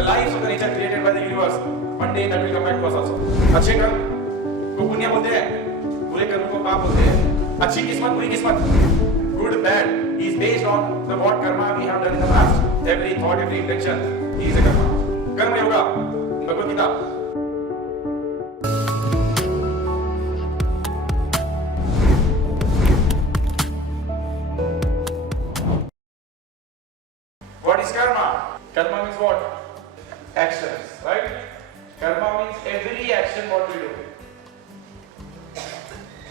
the lives of the nature created by the universe. One day that will come back to us also. अच्छे कर्म को पुण्य बोलते हैं, बुरे कर्म को पाप बोलते हैं. अच्छी किस्मत, बुरी किस्मत, good bad is based on the what karma we have done in the past. Every thought, every intention is a karma. कर्म yoga, Bhagavad Gita. What is karma? Karma means what? Actions, right? Karma means every action what we do.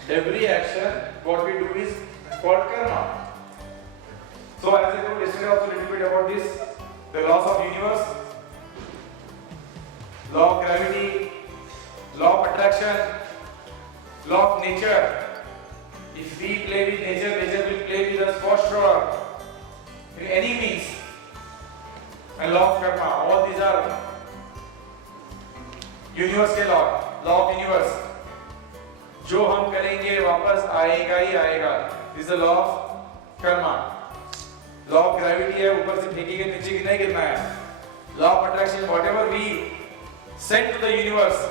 Every action what we do is called karma. So as I told yesterday also a little bit about this, the laws of universe, law of gravity, law of attraction, law of nature. If we play with nature, nature will play with us for sure. In any means. And law of karma, all these are universe के law of universe. जो हम करेंगे वापस आएगा ही आएगा. This is the law of karma. Law of gravity है, ऊपर से फेंकेंगे नीचे की नहीं गिरना है. Law of attraction, whatever we send to the universe,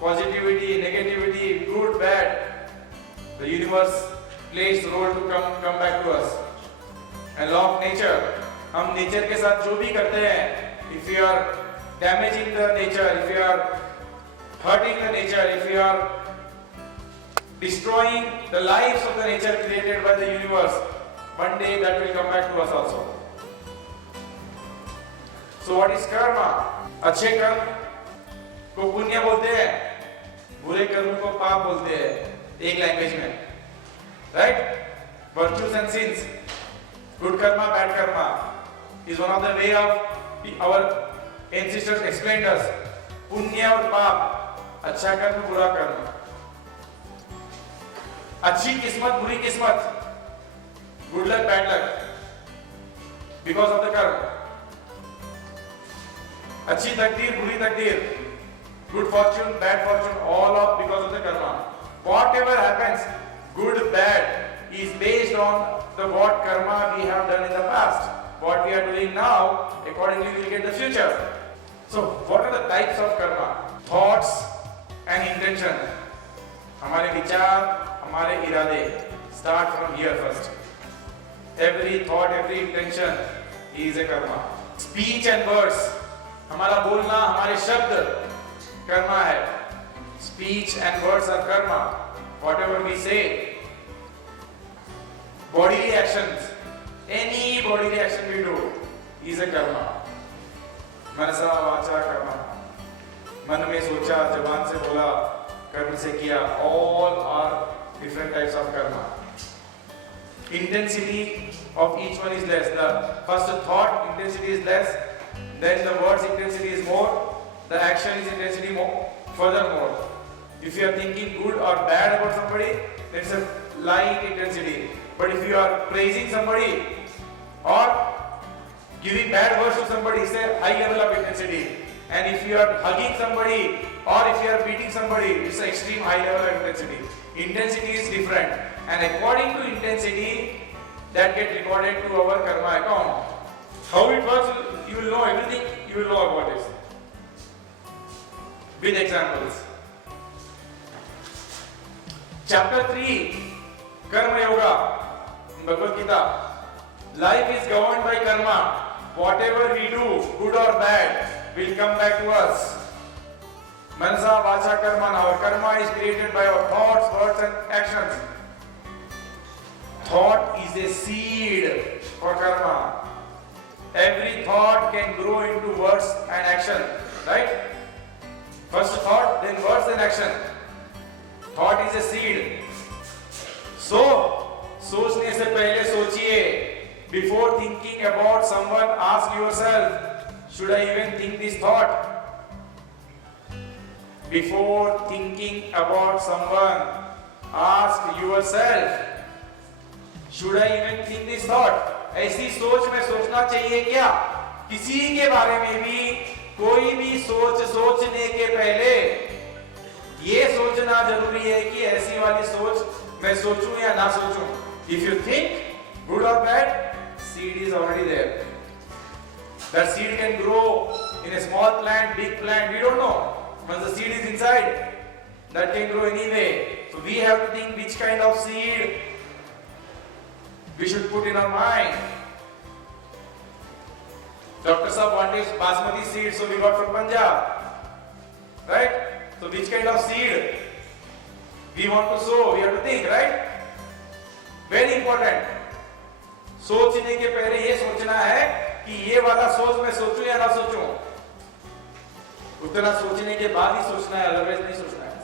positivity, negativity, good, bad, the universe plays role to come back to us. And law of nature, हम नेचर के साथ जो भी करते हैं, if you are damaging the nature, if you are hurting the nature, if you are destroying the lives of the nature created by the universe, one day that will come back to us also. So what is karma? अच्छे कर्म को पुण्य बोलते हैं, बुरे कर्म को पाप बोलते हैं, एक लैंग्वेज में, right? Virtues and sins, good karma, bad karma is one of the way of our ancestors explained us. पुण्य और पाप, अच्छा कर्म, बुरा कर्म. अच्छी किस्मत, बुरी किस्मत, good luck, bad luck, because of the कर्म. अच्छी तकदीर, बुरी तकदीर, good fortune, bad fortune, all of because of the karma. Whatever happens, good, bad, is based on the what karma we have done in the past. What we are doing now, accordingly we will get the future. So, what are the types of karma? Thoughts and intention. हमारे विचार, हमारे इरादे. Start from here first. Every thought, every intention is a karma. Speech and words. हमारा बोलना, हमारे शब्द कर्मा है. Speech and words are karma. Whatever we say. Bodily actions. Any bodily action we do is a karma. मनसा वाचा कर्मा. मन में सोचा, जबान से बोला, कर्म से किया. All are different types of karma. Intensity of each one is less. The first thought intensity is less. Then the words intensity is more. The action is intensity more. Furthermore, if you are thinking good or bad about somebody, it's a light intensity. But if you are praising somebody or giving bad words to somebody, it's a high level of intensity. And if you are hugging somebody or if you are beating somebody, it's an extreme high level of intensity. Intensity is different. And according to intensity, that gets recorded to our karma account. How it works, you will know everything, you will know about this. With examples. Chapter 3, Karma Yoga, Bhagavad Gita. Life is governed by karma. Whatever we do, good or bad, will come back to us. Manasa Vacha Karma. Our karma is created by our thoughts, words and actions. Thought is a seed for karma. Every thought can grow into words and action. Right? First thought, then words, then action. Thought is a seed. So, सोचने से पहले सोचिए. Before thinking about someone, ask yourself, should I even think this thought? Before thinking about someone, ask yourself, should I even think this thought? ऐसी सोच में सोचना चाहिए क्या? किसी के बारे में भी कोई भी सोचने के पहले ये सोचना जरूरी है कि ऐसी वाली सोच मैं सोचूं या ना सोचूं. If you think good or bad, seed is already there. That seed can grow in a small big plant, we don't know. Once the seed is inside, that can grow anyway. So we have to think which kind of seed we should put in our mind. Dr. Saab wanted basmati seed, so we got from Punjab. Right? So which kind of seed we want to sow? We have to think, right? Very important. सोचने के पहले ये सोचना है कि ये वाला सोच मैं सोचूं या ना सोचूं. उतना सोचने के बाद ही सोचना है, अदरवाइज नहीं सोचना है.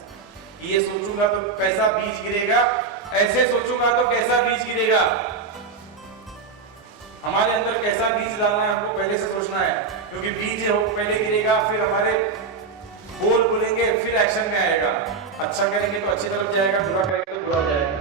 ये सोचूंगा तो कैसा बीज गिरेगा, ऐसे सोचूंगा तो कैसा बीज गिरेगा. हमारे अंदर कैसा बीज डालना है हमको पहले से सोचना है, क्योंकि बीज हो पहले गिरेगा, फिर हमारे बोल बोलेंगे, फिर एक्शन में आएगा. अच्छा करेंगे तो अच्छी तरफ जाएगा, बुरा करेंगे तो बुरा जाएगा.